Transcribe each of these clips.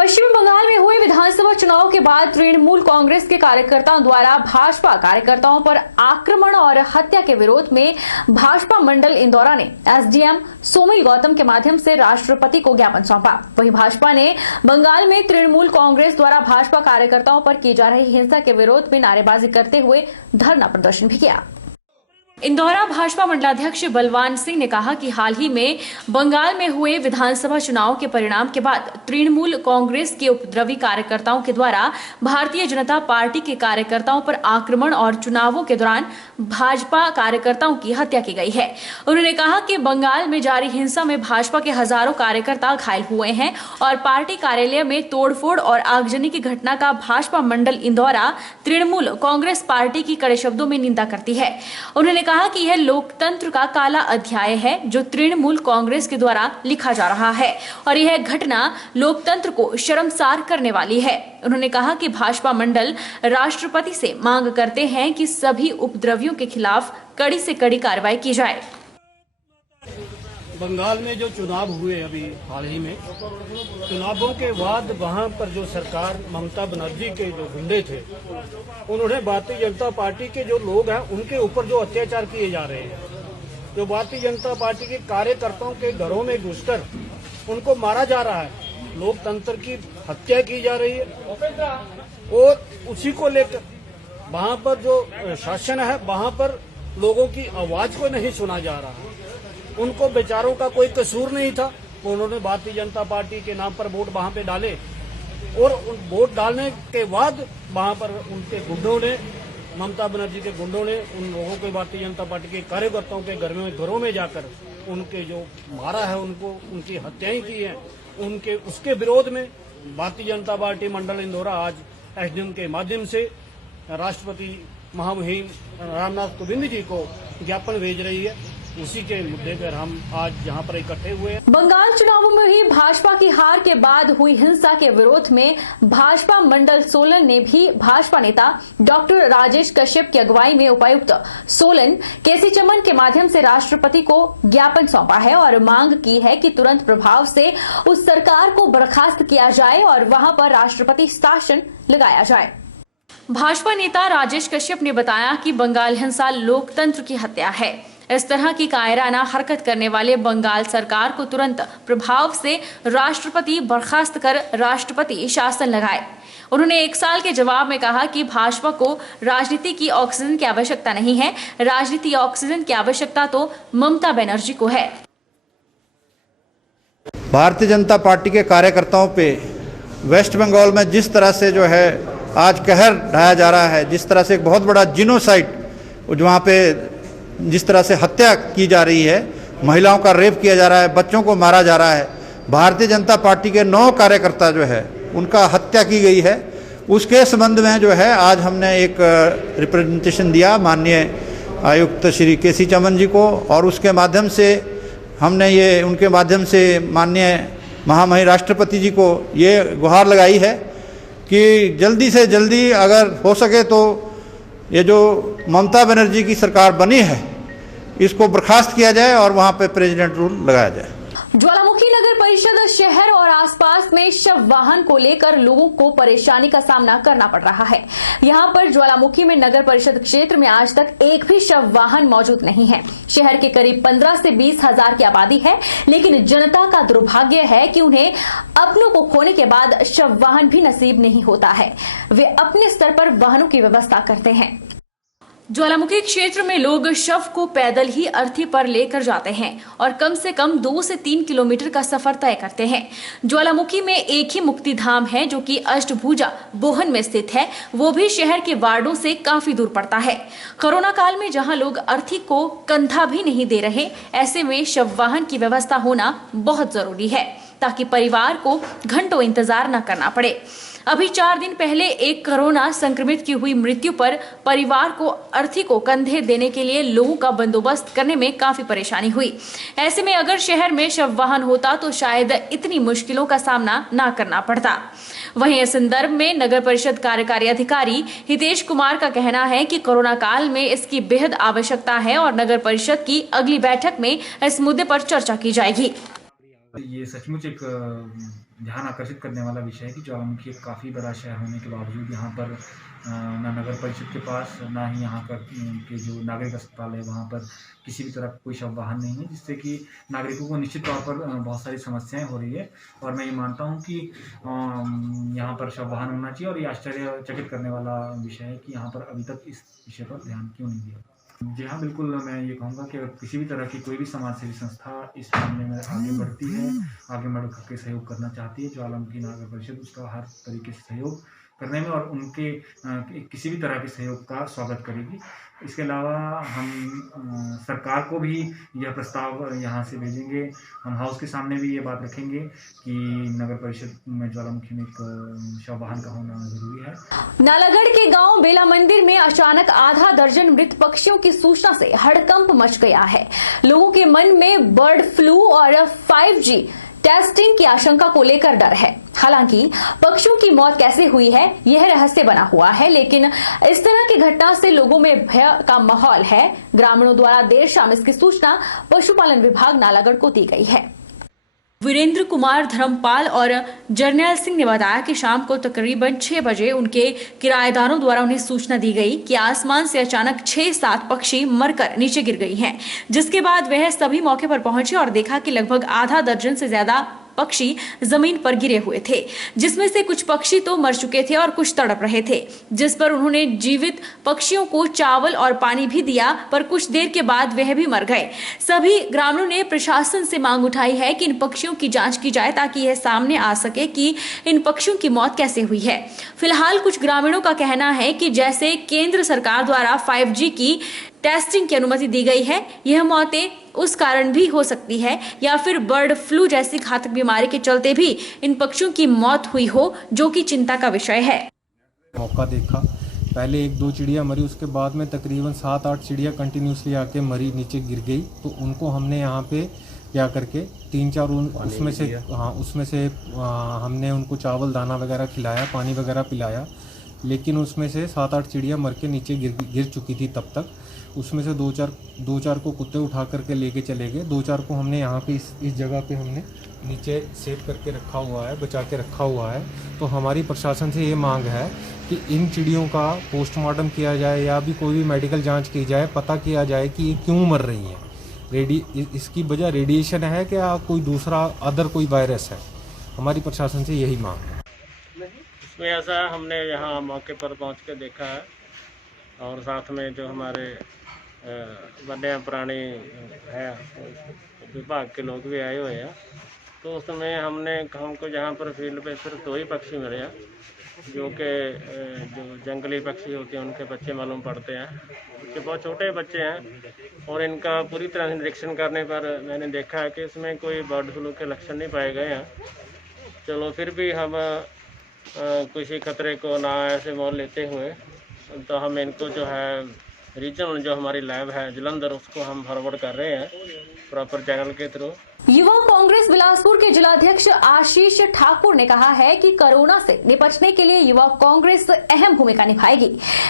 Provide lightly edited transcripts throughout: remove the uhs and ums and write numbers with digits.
पश्चिम बंगाल में हुए विधानसभा चुनाव के बाद तृणमूल कांग्रेस के कार्यकर्ताओं द्वारा भाजपा कार्यकर्ताओं पर आक्रमण और हत्या के विरोध में भाजपा मंडल इंदौरा ने एसडीएम सोमिल गौतम के माध्यम से राष्ट्रपति को ज्ञापन सौंपा। वहीं भाजपा ने बंगाल में तृणमूल कांग्रेस द्वारा भाजपा कार्यकर्ताओं पर की जा रही हिंसा के विरोध में नारेबाजी करते हुए धरना प्रदर्शन भी किया। इंदौरा भाजपा मंडलाध्यक्ष बलवान सिंह ने कहा कि हाल ही में बंगाल में हुए विधानसभा चुनाव के परिणाम के बाद तृणमूल कांग्रेस के उपद्रवी कार्यकर्ताओं के द्वारा भारतीय जनता पार्टी के कार्यकर्ताओं पर आक्रमण और चुनावों के दौरान भाजपा कार्यकर्ताओं की हत्या की गई है। उन्होंने कहा कि बंगाल में जारी हिंसा में भाजपा के हजारों कार्यकर्ता घायल हुए हैं और पार्टी कार्यालय में तोड़फोड़ और आगजनी की घटना का भाजपा मंडल इंदौरा तृणमूल कांग्रेस पार्टी की कड़े शब्दों में निंदा करती है। उन्होंने कहा कि यह लोकतंत्र का काला अध्याय है जो तृणमूल कांग्रेस के द्वारा लिखा जा रहा है और यह घटना लोकतंत्र को शर्मसार करने वाली है। उन्होंने कहा कि भाजपा मंडल राष्ट्रपति से मांग करते हैं कि सभी उपद्रवियों के खिलाफ कड़ी से कड़ी कार्रवाई की जाए। बंगाल में जो चुनाव हुए अभी हाल ही में, चुनावों के बाद वहां पर जो सरकार ममता बनर्जी के जो गुंडे थे, उन्होंने भारतीय जनता पार्टी के जो लोग हैं उनके ऊपर जो अत्याचार किए जा रहे हैं, जो भारतीय जनता पार्टी के कार्यकर्ताओं के घरों में घुसकर उनको मारा जा रहा है, लोकतंत्र की हत्या की जा रही है और उसी को लेकर वहां पर जो शासन है वहां पर लोगों की आवाज को नहीं सुना जा रहा। उनको बेचारों का कोई कसूर नहीं था, उन्होंने भारतीय जनता पार्टी के नाम पर वोट वहां पे डाले और वोट डालने के बाद वहां पर उनके गुंडों ने, ममता बनर्जी के गुंडों ने उन लोगों को, भारतीय जनता पार्टी के कार्यकर्ताओं के घरों में जाकर उनके जो मारा है, उनको उनकी हत्याएं की है। उनके उसके विरोध में भारतीय जनता पार्टी मंडल इंदौरा आज एसडीएम के माध्यम से राष्ट्रपति महामहिम रामनाथ कोविंद जी को ज्ञापन भेज रही है। उसी के मुद्दे पर हम आज यहाँ पर इकट्ठे हुए हैं। बंगाल चुनावों में हुई भाजपा की हार के बाद हुई हिंसा के विरोध में भाजपा मंडल सोलन ने भी भाजपा नेता डॉक्टर राजेश कश्यप की अगुवाई में उपायुक्त सोलन केसी चमन के माध्यम से राष्ट्रपति को ज्ञापन सौंपा है और मांग की है कि तुरंत प्रभाव से उस सरकार को बर्खास्त किया जाए और वहां पर राष्ट्रपति शासन लगाया जाए। भाजपा नेता राजेश कश्यप ने बताया कि बंगाल हिंसा लोकतंत्र की हत्या है। इस तरह की कायराना हरकत करने वाले बंगाल सरकार को तुरंत प्रभाव से राष्ट्रपति बर्खास्त कर राष्ट्रपति शासन लगाए। उन्होंने 1 साल के जवाब में कहा कि भाजपा को राजनीति की ऑक्सीजन की आवश्यकता नहीं है, राजनीति ऑक्सीजन की आवश्यकता तो ममता बनर्जी को है। भारतीय जनता पार्टी के कार्यकर्ताओं पे वेस्ट बंगाल में जिस तरह से जो है आज कहर ढाया जा रहा है, जिस तरह से एक बहुत बड़ा जिनोसाइड वहाँ पे जिस तरह से हत्या की जा रही है, महिलाओं का रेप किया जा रहा है, बच्चों को मारा जा रहा है, भारतीय जनता पार्टी के 9 कार्यकर्ता जो है उनका हत्या की गई है, उसके संबंध में जो है आज हमने एक रिप्रेजेंटेशन दिया माननीय आयुक्त श्री केसी चमन जी को और उसके माध्यम से हमने ये उनके माध्यम से माननीय महामहिम राष्ट्रपति जी को ये गुहार लगाई है कि जल्दी से जल्दी अगर हो सके तो ये जो ममता बनर्जी की सरकार बनी है इसको बर्खास्त किया जाए और वहां पे प्रेसिडेंट रूल लगाया जाए। ज्वालामुखी नगर परिषद शहर और आसपास में शव वाहन को लेकर लोगों को परेशानी का सामना करना पड़ रहा है। यहां पर ज्वालामुखी में नगर परिषद क्षेत्र में आज तक एक भी शव वाहन मौजूद नहीं है। शहर के करीब 15 से 20 हजार की आबादी है, लेकिन जनता का दुर्भाग्य है कि उन्हें अपनों को खोने के बाद शव वाहन भी नसीब नहीं होता है। वे अपने स्तर पर वाहनों की व्यवस्था करते हैं। ज्वालामुखी क्षेत्र में लोग शव को पैदल ही अर्थी पर लेकर जाते हैं और कम से कम 2 से 3 किलोमीटर का सफर तय करते हैं। ज्वालामुखी में एक ही मुक्ति धाम है जो कि अष्टभुजा बोहन में स्थित है, वो भी शहर के वार्डों से काफी दूर पड़ता है। कोरोना काल में जहां लोग अर्थी को कंधा भी नहीं दे रहे, ऐसे में शव वाहन की व्यवस्था होना बहुत जरूरी है ताकि परिवार को घंटों इंतजार न करना पड़े। अभी 4 दिन पहले एक कोरोना संक्रमित की हुई मृत्यु पर परिवार को अर्थी को कंधे देने के लिए लोगों का बंदोबस्त करने में काफी परेशानी हुई। ऐसे में अगर शहर में शव वाहन होता तो शायद इतनी मुश्किलों का सामना ना करना पड़ता। वहीं इस संदर्भ में नगर परिषद कार्यकारी अधिकारी हितेश कुमार का कहना है कि कोरोना काल में इसकी बेहद आवश्यकता है और नगर परिषद की अगली बैठक में इस मुद्दे पर चर्चा की जाएगी। ये सचमुच एक ध्यान आकर्षित करने वाला विषय है कि ज्वालामुखी एक काफ़ी बड़ा शहर होने के बावजूद यहाँ पर ना नगर परिषद के पास ना ही यहाँ का के जो नागरिक अस्पताल है वहाँ पर किसी भी तरह का कोई शव वाहन नहीं है, जिससे कि नागरिकों को निश्चित तौर पर बहुत सारी समस्याएं हो रही है। और मैं ये मानता हूँ कि यहाँ पर शव वाहन होना चाहिए। और ये आश्चर्यचकित करने वाला विषय है कि यहाँ पर अभी तक इस विषय पर ध्यान क्यों नहीं दिया। जी हाँ, बिल्कुल मैं ये कहूँगा कि अगर किसी भी तरह की कोई भी समाज सेवी संस्था इस मामले में आगे बढ़ती है, आगे बढ़ के सहयोग करना चाहती है, ज्वालामुखी नगर परिषद उसका हर तरीके से सहयोग करने में और उनके किसी भी तरह के सहयोग का स्वागत करेगी। इसके अलावा हम सरकार को भी यह प्रस्ताव यहाँ से भेजेंगे। हम हाउस के सामने भी ये बात रखेंगे कि नगर परिषद में ज्वालामुखी में एक शव वाहन का होना जरूरी है। नालागढ़ के गांव बेला मंदिर में अचानक आधा दर्जन मृत पक्षियों की सूचना से हड़कंप मच गया है। लोगों के मन में बर्ड फ्लू और 5G टेस्टिंग की आशंका को लेकर डर है। हालांकि पक्षियों की मौत कैसे हुई है यह रहस्य बना हुआ है, लेकिन इस तरह की घटना से लोगों में भय का माहौल है। ग्रामीणों द्वारा देर शाम इसकी सूचना पशुपालन विभाग नालागढ़ को दी गई है। वीरेंद्र कुमार धर्मपाल और जर्नैल सिंह ने बताया कि शाम को तकरीबन 6 बजे उनके किराएदारों द्वारा उन्हें सूचना दी गई कि आसमान से अचानक 6-7 पक्षी मरकर नीचे गिर गई हैं। जिसके बाद वह सभी मौके पर पहुंचे और देखा कि लगभग आधा दर्जन से ज्यादा पक्षी जमीन पर गिरे हुए थे, जिसमें से कुछ पक्षी तो मर चुके थे और कुछ तड़प रहे थे। जिस पर उन्होंने जीवित पक्षियों को चावल और पानी भी दिया, पर कुछ देर के बाद वह भी मर गए। सभी ग्रामीणों ने प्रशासन से मांग उठाई है कि इन पक्षियों की जांच की जाए ताकि यह सामने आ सके कि इन पक्षियों की मौत कैसे हुई है। फिलहाल कुछ ग्रामीणों का कहना है कि जैसे केंद्र सरकार द्वारा 5G की टेस्टिंग की अनुमति दी गई है, यह मौतें उस कारण भी हो सकती है या फिर बर्ड फ्लू जैसी घातक बीमारी के चलते भी इन पक्षियों की मौत हुई हो, जो कि चिंता का विषय है। मौका देखा, पहले 1-2 चिड़िया मरी, उसके बाद में तकरीबन 7-8 चिड़िया कंटिन्यूसली आके मरी नीचे गिर गई। तो उनको हमने यहाँ पे क्या करके 3-4 उसमें से हमने उनको चावल दाना वगैरह खिलाया, पानी वगैरह पिलाया, लेकिन उसमें से 7-8 चिड़िया मर के नीचे गिर चुकी थी तब तक। उसमें से 2-4 को कुत्ते उठा करके लेके चले गए। 2-4 को हमने यहाँ पे इस जगह पे हमने नीचे सेव करके रखा हुआ है, बचा के रखा हुआ है। तो हमारी प्रशासन से ये मांग है कि इन चिड़ियों का पोस्टमार्टम किया जाए या भी कोई भी मेडिकल जांच की जाए, पता किया जाए कि ये क्यों मर रही हैं। इसकी वजह रेडिएशन है क्या कोई दूसरा अदर कोई वायरस है? हमारी प्रशासन से यही मांग है। इसमें ऐसा हमने यहाँ मौके पर पहुँच के देखा है और साथ में जो हमारे वन्य प्राणी है विभाग के लोग भी आए हुए हैं। तो उसमें हमको जहाँ पर फील्ड पे सिर्फ 2 ही पक्षी मिले हैं, जो कि जो जंगली पक्षी होते हैं उनके बच्चे मालूम पड़ते हैं। उनके बहुत छोटे बच्चे हैं और इनका पूरी तरह से निरीक्षण करने पर मैंने देखा है कि इसमें कोई बर्ड फ्लू के लक्षण नहीं पाए गए हैं। चलो फिर भी हम किसी खतरे को ना ऐसे मोल लेते हुए तो हम इनको जो है रीजनल जो हमारी लैब है जलंधर, उसको हम फॉरवर्ड कर रहे हैं प्रॉपर चैनल के थ्रू। युवा कांग्रेस बिलासपुर के जिलाध्यक्ष आशीष ठाकुर ने कहा है कि कोरोना से निपटने के लिए युवा कांग्रेस अहम भूमिका निभाएगी।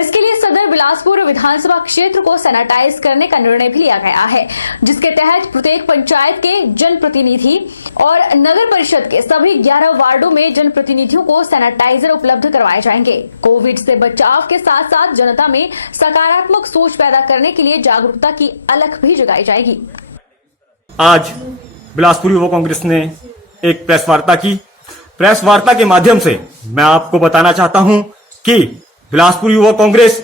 इसके लिए सदर बिलासपुर विधानसभा क्षेत्र को सैनिटाइज करने का निर्णय भी लिया गया है, जिसके तहत प्रत्येक पंचायत के जनप्रतिनिधि और नगर परिषद के सभी 11 वार्डों में जनप्रतिनिधियों को सैनिटाइजर उपलब्ध करवाए जाएंगे। कोविड से बचाव के साथ साथ जनता में सकारात्मक सोच पैदा करने के लिए जागरूकता की अलख भी जगाई जाएगी। आज बिलासपुर युवा कांग्रेस ने एक प्रेस वार्ता की। प्रेस वार्ता के माध्यम से मैं आपको बताना चाहता हूं कि बिलासपुर युवा कांग्रेस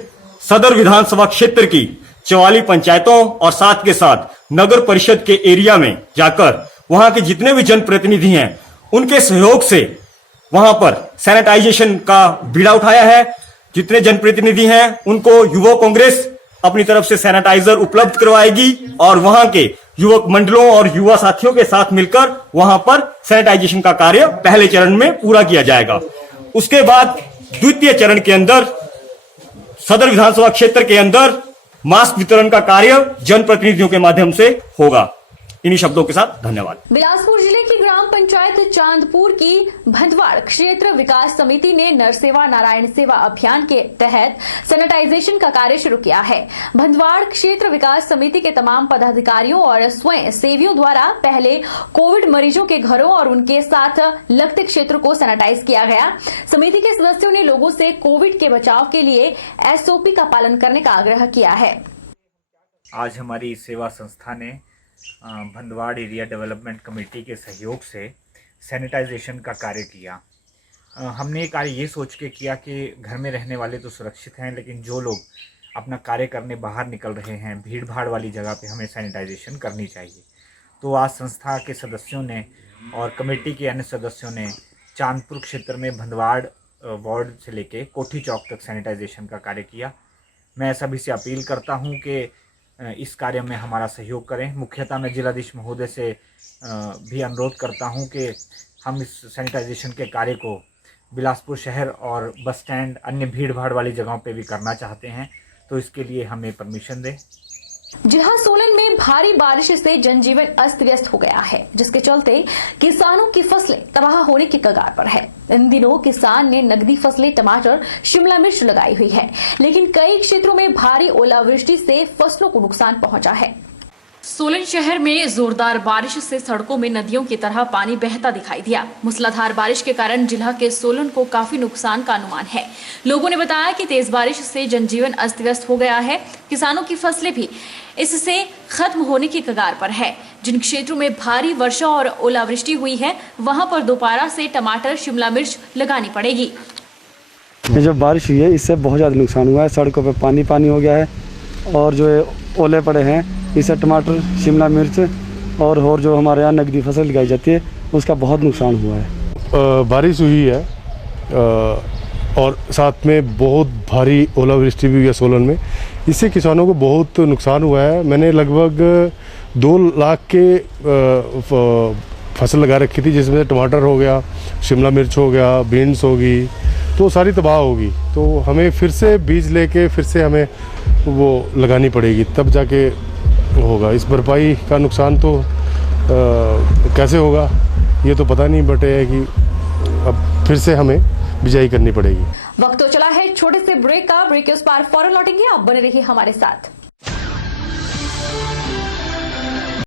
सदर विधानसभा क्षेत्र की 44 पंचायतों और साथ के साथ नगर परिषद के एरिया में जाकर वहां के जितने भी जनप्रतिनिधि हैं उनके सहयोग से वहां पर सैनिटाइजेशन का बीड़ा उठाया है। जितने जनप्रतिनिधि हैं उनको युवा कांग्रेस अपनी तरफ से सैनिटाइजर उपलब्ध करवाएगी और वहां के युवक मंडलों और युवा साथियों के साथ मिलकर वहां पर सैनिटाइजेशन का कार्य पहले चरण में पूरा किया जाएगा। उसके बाद द्वितीय चरण के अंदर सदर विधानसभा क्षेत्र के अंदर मास्क वितरण का कार्य जनप्रतिनिधियों के माध्यम से होगा। इन्हीं शब्दों के साथ धन्यवाद। बिलासपुर जिले की ग्राम पंचायत चांदपुर की भंदवाड़ क्षेत्र विकास समिति ने नर सेवा नारायण सेवा अभियान के तहत सैनिटाइजेशन का कार्य शुरू किया है। भंदवाड़ क्षेत्र विकास समिति के तमाम पदाधिकारियों और स्वयं सेवियों द्वारा पहले कोविड मरीजों के घरों और उनके साथ लगते क्षेत्र को सैनिटाइज किया गया। समिति के सदस्यों ने लोगों से कोविड के बचाव के लिए SOP का पालन करने का आग्रह किया है। आज हमारी सेवा संस्था ने भंदवाड़ एरिया डेवलपमेंट कमेटी के सहयोग से सैनिटाइजेशन का कार्य किया। हमने ये कार्य ये सोच के किया कि घर में रहने वाले तो सुरक्षित हैं, लेकिन जो लोग अपना कार्य करने बाहर निकल रहे हैं, भीड़ भाड़ वाली जगह पे हमें सैनिटाइजेशन करनी चाहिए। तो आज संस्था के सदस्यों ने और कमेटी के अन्य सदस्यों ने चांदपुर क्षेत्र में भंदवाड़ वार्ड से लेके कोठी चौक तक सैनिटाइजेशन का कार्य किया। मैं सभी से अपील करता हूं कि इस कार्य में हमारा सहयोग करें। मुख्यतः मैं जिलाधीश महोदय से भी अनुरोध करता हूं कि हम इस सैनिटाइजेशन के कार्य को बिलासपुर शहर और बस स्टैंड अन्य भीड़ भाड़ वाली जगहों पे भी करना चाहते हैं, तो इसके लिए हमें परमिशन दें। जी हां, सोलन में भारी बारिश से जनजीवन अस्त व्यस्त हो गया है, जिसके चलते किसानों की फसलें तबाह होने की कगार पर है। इन दिनों किसान ने नकदी फसलें टमाटर, शिमला मिर्च लगाई हुई है, लेकिन कई क्षेत्रों में भारी ओलावृष्टि से फसलों को नुकसान पहुंचा है। सोलन शहर में जोरदार बारिश से सड़कों में नदियों की तरह पानी बहता दिखाई दिया। मूसलाधार बारिश के कारण जिला के सोलन को काफी नुकसान का अनुमान है। लोगों ने बताया कि तेज बारिश से जनजीवन अस्त व्यस्त हो गया है। किसानों की फसलें भी इससे खत्म होने की कगार पर है। जिन क्षेत्रों में भारी वर्षा और ओलावृष्टि हुई है, वहां पर दोबारा से टमाटर, शिमला मिर्च लगानी पड़ेगी। ये जो बारिश हुई है, इससे बहुत ज़्यादा नुकसान हुआ है। सड़कों पे पानी हो गया है और जो है ओले पड़े हैं, इससे टमाटर, शिमला मिर्च और जो हमारे यहाँ नकदी फसल लगाई जाती है, उसका बहुत नुकसान हुआ है। बारिश हुई है और साथ में बहुत भारी ओलावृष्टि भी हुई है सोलन में। इससे किसानों को बहुत नुकसान हुआ है। मैंने लगभग 2 लाख के फसल लगा रखी थी, जिसमें टमाटर हो गया, शिमला मिर्च हो गया, बीन्स होगी, तो सारी तबाह होगी। तो हमें फिर से बीज लेके फिर से हमें वो लगानी पड़ेगी, तब जाके होगा। इस भरपाई का नुकसान तो कैसे होगा ये तो पता नहीं, बट है कि अब फिर से हमें बिजाई करनी पड़ेगी। वक्त तो चला है छोटे से ब्रेक का। ब्रेक के उस पार फौरन लौटेंगे, आप बने रहिए हमारे साथ।